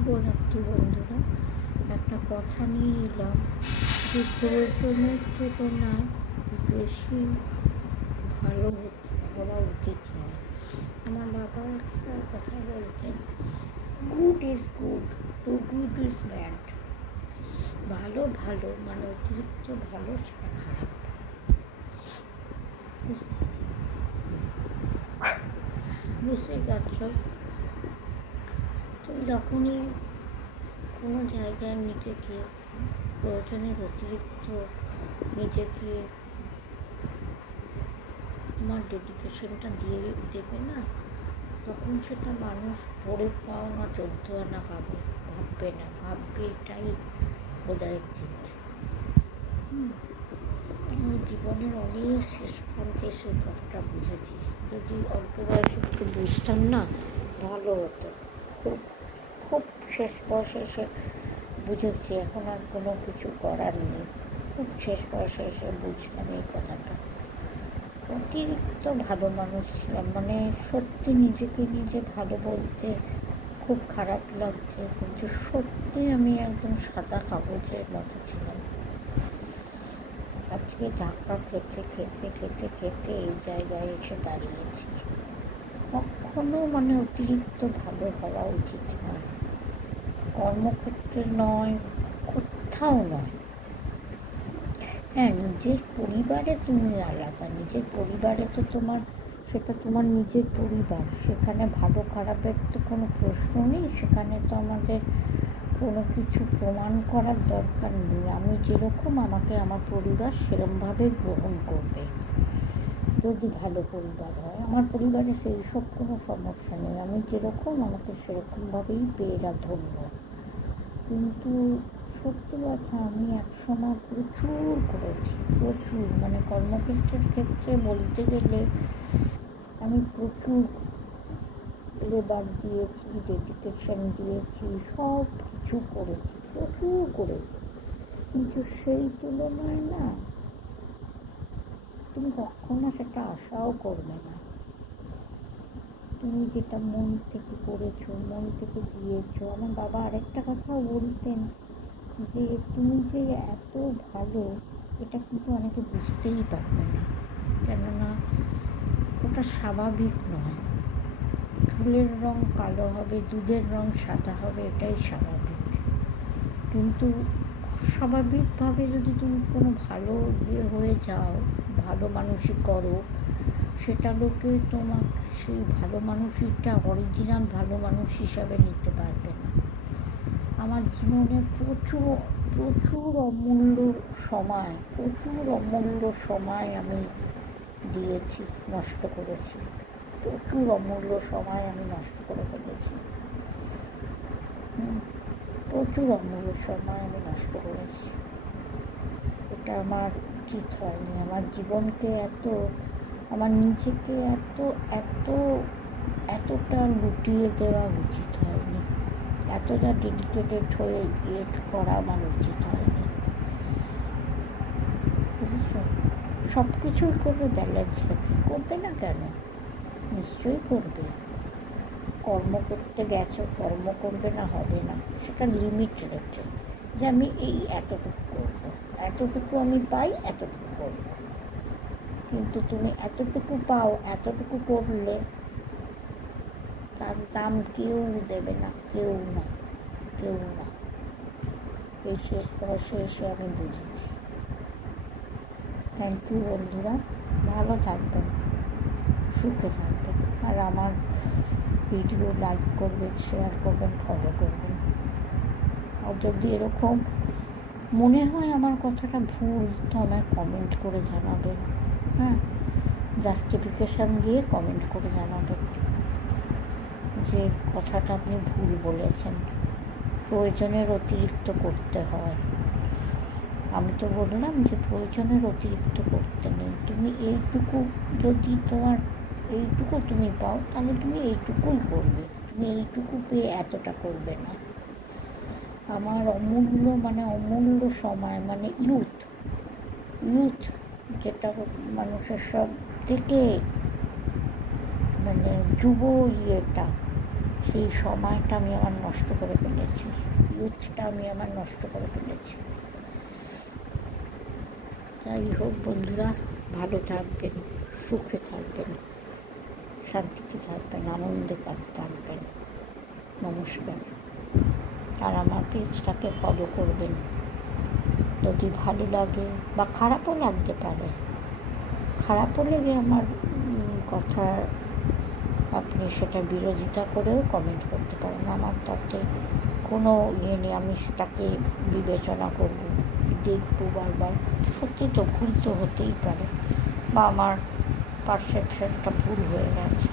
শুভরাত্রি বন্ধুরা। একটা কথা নিয়ে এলাম যে প্রয়োজনের তুলনায় বেশি ভালো হওয়া উচিত নয়। আমার বাবা একটা কথা বলতেন, good is good, too good is bad. ভালো ভালো মানে অতিরিক্ত ভালো সেটা খারাপ। বুঝতেই পারছো, তুমি যখনই কোনো জায়গায় নিজেকে প্রয়োজনের অতিরিক্ত নিজেকে তোমার ডেডিকেশনটা দিয়ে দেবে না, তখন সেটা মানুষ পড়ে পাও না 14 আনা পাবে, ভাববে এটাই বোধহয় ঠিক। আমি জীবনের অনেক শেষ প্রান্তে সেই কথাটা বুঝেছি। যদি অল্প বয়সে একটু বুঝতাম না, ভালো হতো। খুব খুব শেষ বয়সে এসে বুঝেছি, এখন আর কোনো কিছু করার নেই। খুব শেষ বয়সে এসে বুঝলাম এই কথাটা। অতিরিক্ত ভালো মানুষ ছিলাম, মানে সত্যি নিজেকে নিজে ভালো বলতে খুব খারাপ লাগছে, কিন্তু সত্যি আমি একদম সাদা কাগজের মতো ছিলাম। আজকে ধাক্কা খেতে খেতে খেতে খেতে এই জায়গায় এসে দাঁড়িয়েছি। কখনো মানে অতিরিক্ত ভালো হওয়া উচিত নয়, কর্মক্ষেত্রে নয়, কোথাও নয়। হ্যাঁ, নিজের পরিবারে তুমি আলাদা, নিজের পরিবারে তো সেটা তোমার নিজের পরিবার, সেখানে ভালো খারাপের তো কোনো প্রশ্ন নেই। সেখানে তো আমাদের কোনো কিছু প্রমাণ করার দরকার নেই। আমি যেরকম, আমাকে আমার পরিবার সেরকমভাবে গ্রহণ করবে। যদি ভালো পরিবার হয়, আমার পরিবারে সেই সব কোনো সমস্যা নেই। আমি যেরকম, আমাকে সেরকমভাবেই পেয়েরা ধন্য। কিন্তু সত্যি কথা, আমি একসময় প্রচুর করেছি, মানে কর্মক্ষেত্রের ক্ষেত্রে বলতে গেলে আমি প্রচুর লেবার দিয়েছি, ডেডিকেশন দিয়েছি, সব কিছু করেছি, প্রচুর করেছি। কিন্তু সেই তুলনায় না, তুমি কখনো সেটা আশাও করবে না। তুমি যেটা মন থেকে করেছো, মন থেকে দিয়েছো। আমার বাবা আরেকটা কথাও বলতেন যে তুমি যে এত ভালো, এটা কিন্তু অনেকে বুঝতেই পারবে না, কেননা ওটা স্বাভাবিক নয়। চুলের রং কালো হবে, দুধের রং সাদা হবে, এটাই স্বাভাবিক। কিন্তু স্বাভাবিকভাবে যদি তুমি কোনো ভালো হয়ে যাও, ভালো মানুষই করো, সেটা লোকে তোমার সেই ভালো মানুষটা অরিজিনাল ভালো মানুষ হিসাবে নিতে পারবে না। আমার জীবনে প্রচুর প্রচুর অমূল্য সময় আমি দিয়েছি, নষ্ট করেছি। প্রচুর অমূল্য সময় আমি নষ্ট করে ফেলেছি। প্রচুর অমূল্য সময় আমি নষ্ট করেছি। এটা আমার উচিত হয়নি। আমার জীবনকে আমার নিজেকে এতটা লুটিয়ে দেওয়া উচিত হয়নি। এতটা ডেডিকেটেড হয়ে করা আমার উচিত হয়নি। বুঝেছ? সব কিছুই করবে ব্যালেন্স রেখে, করবে না কেন? নিশ্চয়ই করবে। কর্ম করতে গেছো, কর্ম করবে না হবে না, সেটা লিমিট রেখে, যে আমি এই এতটুকু করবো, এতটুকু আমি পাই, এতটুকু করবো। কিন্তু তুমি এতটুকু পাও, এতটুকু করলে তার দাম কেউ দেবে না, কেউ না। এই শেষ বয়সে এসে আমি বুঝেছি। থ্যাংক ইউ বন্ধুরা, ভালো থাকবেন, সুখে থাকবেন। আর আমার ভিডিও লাইক করবেন, শেয়ার করবেন, ফলো করবেন। আর যদি এরকম মনে হয় আমার কথাটা ভুল, তো আমায় কমেন্ট করে জানাবেন। হ্যাঁ, জাস্টিফিকেশান দিয়ে কমেন্ট করে জানাবেন যে কথাটা আপনি ভুল বলেছেন, প্রয়োজনের অতিরিক্ত করতে হয়। আমি তো বললাম যে প্রয়োজনের অতিরিক্ত করতে নেই। তুমি এইটুকু, যদি তোমার এইটুকু তুমি পাও, তাহলে তুমি এইটুকুই করবে। তুমি এইটুকু পেয়ে এতটা করবে না। আমার অমূল্য সময়, মানে ইউথ যেটা মানুষের সব থেকে মানে যুব সেই সময়টা আমি আমার নষ্ট করে ফেলেছি, ইউথটা আমি আমার নষ্ট করে ফেলেছি। যাই হোক বন্ধুরা, ভালো থাকবেন, সুখে থাকবেন, শান্তিতে থাকবেন, আনন্দে থাকবেন। নমস্কার। আর আমার পেজটাকে ফলো করবেন। যদি ভালো লাগে বা খারাপও লাগতে পারে, খারাপও লেগে আমার কথা আপনি সেটা বিরোধিতা করেও কমেন্ট করতে পারেন। আমার তাতে কোনো ইয়ে নেই, আমি সেটাকে বিবেচনা করব, দেখবো বারবার। সত্যি তো ভুল তো হতেই পারে, বা আমার পারসেপশনটা ভুল হয়ে গেছে।